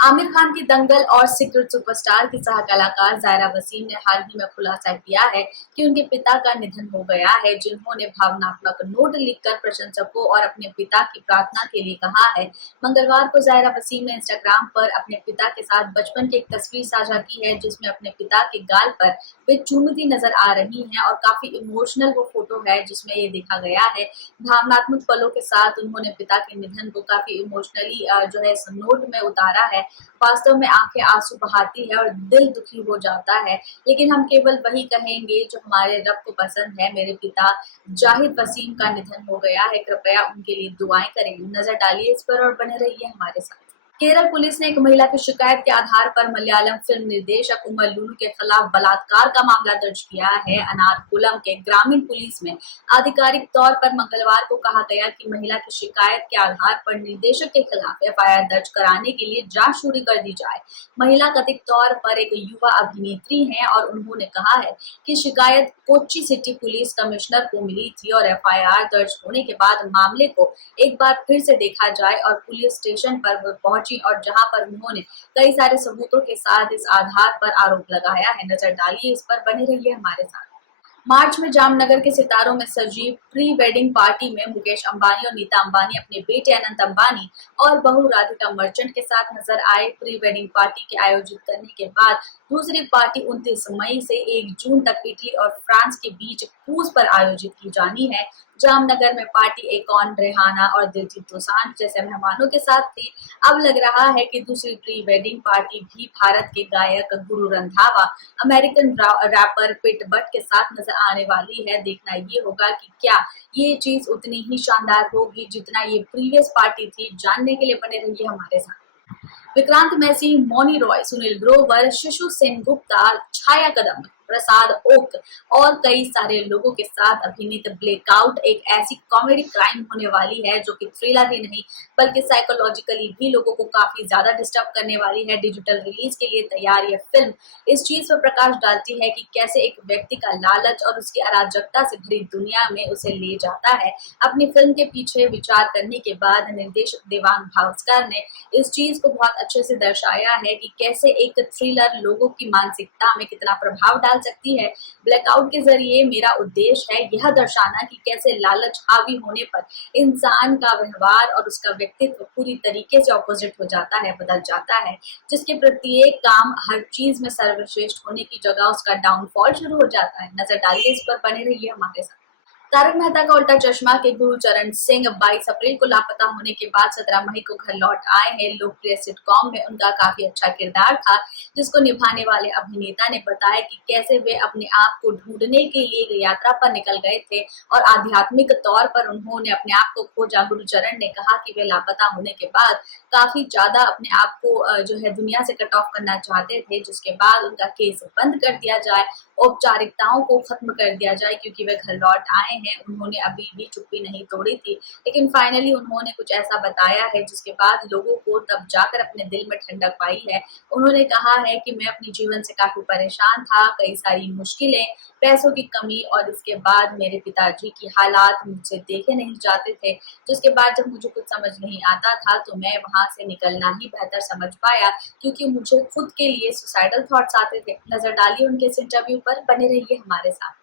आमिर खान की दंगल और secret superstar की सह कलाकार जायरा वसीम ने हाल ही में खुलासा किया है कि उनके पिता का निधन हो गया है, जिन्होंने भावनात्मक नोट लिखकर प्रशंसकों और अपने पिता की प्रार्थना के लिए कहा है। मंगलवार को जायरा वसीम ने इंस्टाग्राम पर अपने पिता के साथ बचपन की एक तस्वीर साझा की है, जिसमें अपने पिता के गाल पर वे चूमती नजर आ रही हैं और काफी इमोशनल वो फोटो है, जिसमें ये देखा गया है। भावनात्मक पलों के साथ उन्होंने पिता के निधन को काफी इमोशनली जो है नोट में उतारा है। वास्तव में आंखें आंसू बहाती है और दिल दुखी हो जाता है, लेकिन हम केवल वही कहेंगे जो हमारे रब को पसंद है। मेरे पिता जाहिद वसीम का निधन हो गया है, कृपया उनके लिए दुआएं करें। नजर डालिए इस पर और बने रहिए हमारे साथ। केरल पुलिस ने एक महिला की शिकायत के आधार पर मलयालम फिल्म निर्देशक उमर लुलु के खिलाफ बलात्कार का मामला दर्ज किया है। अनारकुलम के ग्रामीण पुलिस में आधिकारिक तौर पर मंगलवार को कहा गया कि महिला की शिकायत के आधार पर निर्देशक के खिलाफ एफआईआर दर्ज कराने के लिए जांच शुरू कर दी जाए। महिला कथित तौर पर एक युवा अभिनेत्री है और उन्होंने कहा है कि शिकायत कोच्चि सिटी पुलिस कमिश्नर को मिली थी और एफआईआर दर्ज होने के बाद मामले को एक बार फिर से देखा जाए और पुलिस स्टेशन पर वो पहुंची और जहां पर उन्होंने कई सारे सबूतों के साथ इस आधार पर आरोप लगाया है। नजर डालिए इस पर, बने रहिए हमारे साथ। मार्च में जामनगर के सितारों में सजी प्री वेडिंग पार्टी में मुकेश अंबानी और नीता अंबानी अपने बेटे अनंत अंबानी और बहू राधिका मर्चेंट के साथ नजर आए। प्री वेडिंग पार्टी के आयोजित करने के बाद दूसरी पार्टी 29 मई से 1 जून तक इटली और फ्रांस के बीच क्रूज पर आयोजित की जानी है। जामनगर में पार्टी एकॉन, रेहाना और दिलजीत दोसांझ जैसे मेहमानों के साथ थी। अब लग रहा है कि दूसरी प्री वेडिंग पार्टी भी भारत के गायक Guru Randhawa, American rapper Pitbull के साथ नजर आने वाली है। देखना ये होगा कि क्या ये चीज उतनी ही शानदार होगी जितना ये प्रीवियस पार्टी थी। जानने के लिए बने रहिए हमारे साथ। विक्रांत मैसी, मौनी रॉय, सुनील ग्रोवर, शिशु सेन गुप्ता, छाया कदम, प्रसाद ओक और कई सारे लोगों के साथ अभिनीत ब्लैकआउट एक ऐसी कॉमेडी क्राइम होने वाली है जो कि थ्रिलर ही नहीं बल्कि साइकोलॉजिकली भी लोगों को काफी ज्यादा डिस्टर्ब करने वाली है। डिजिटल रिलीज के लिए तैयार यह फिल्म इस चीज पर प्रकाश डालती है कि कैसे एक व्यक्ति का लालच और उसकी अराजकता से भरी दुनिया में उसे ले जाता है। अपनी फिल्म के पीछे विचार करने के बाद निर्देशक देवांग भास्कर ने इस चीज को बहुत अच्छे से दर्शाया है कि कैसे एक थ्रिलर लोगों की मानसिकता में कितना प्रभाव डाल सकती है। ब्लैकआउट के जरिए मेरा उद्देश्य है यह दर्शाना कि कैसे लालच हावी होने पर इंसान का व्यवहार और उसका व्यक्तित्व पूरी तरीके से ऑपोजिट हो जाता है, बदल जाता है, जिसके प्रत्येक काम हर चीज में सर्वश्रेष्ठ होने की जगह उसका डाउनफॉल शुरू हो जाता है। नजर डालिए इस पर, बने रहिए हमारे साथ। तारक मेहता का उल्टा चश्मा के गुरचरण सिंह 22 अप्रैल को लापता होने के बाद 17 मई को घर लौट आए हैं। लोकप्रिय सिटकॉम में उनका काफी अच्छा किरदार था, जिसको निभाने वाले अभिनेता ने बताया कि कैसे वे अपने आप को ढूंढने के लिए यात्रा पर निकल गए थे और आध्यात्मिक तौर पर उन्होंने अपने आप को खोजा। गुरचरण ने कहा कि वे लापता होने के बाद काफी ज्यादा अपने आप को जो है दुनिया से कट ऑफ करना चाहते थे, जिसके बाद उनका केस बंद कर दिया जाए, औपचारिकताओं को खत्म कर दिया जाए, क्योंकि वे घर लौट आए हैं। उन्होंने अभी भी चुप्पी नहीं तोड़ी थी, लेकिन फाइनली उन्होंने कुछ ऐसा बताया है जिसके बाद लोगों को तब जाकर अपने दिल में ठंडक पाई है। उन्होंने कहा है कि मैं अपने जीवन से काफी परेशान था, कई सारी मुश्किलें, पैसों की कमी और इसके बाद मेरे पिताजी की हालात मुझसे देखे नहीं जाते थे, जिसके बाद जब मुझे कुछ समझ नहीं आता था तो मैं वहां से निकलना ही बेहतर समझ पाया, क्योंकि मुझे खुद के लिए सुसाइडल थॉट्स आते थे। नजर डालिए उनके इस इंटरव्यू पर, बने रहिए हमारे साथ।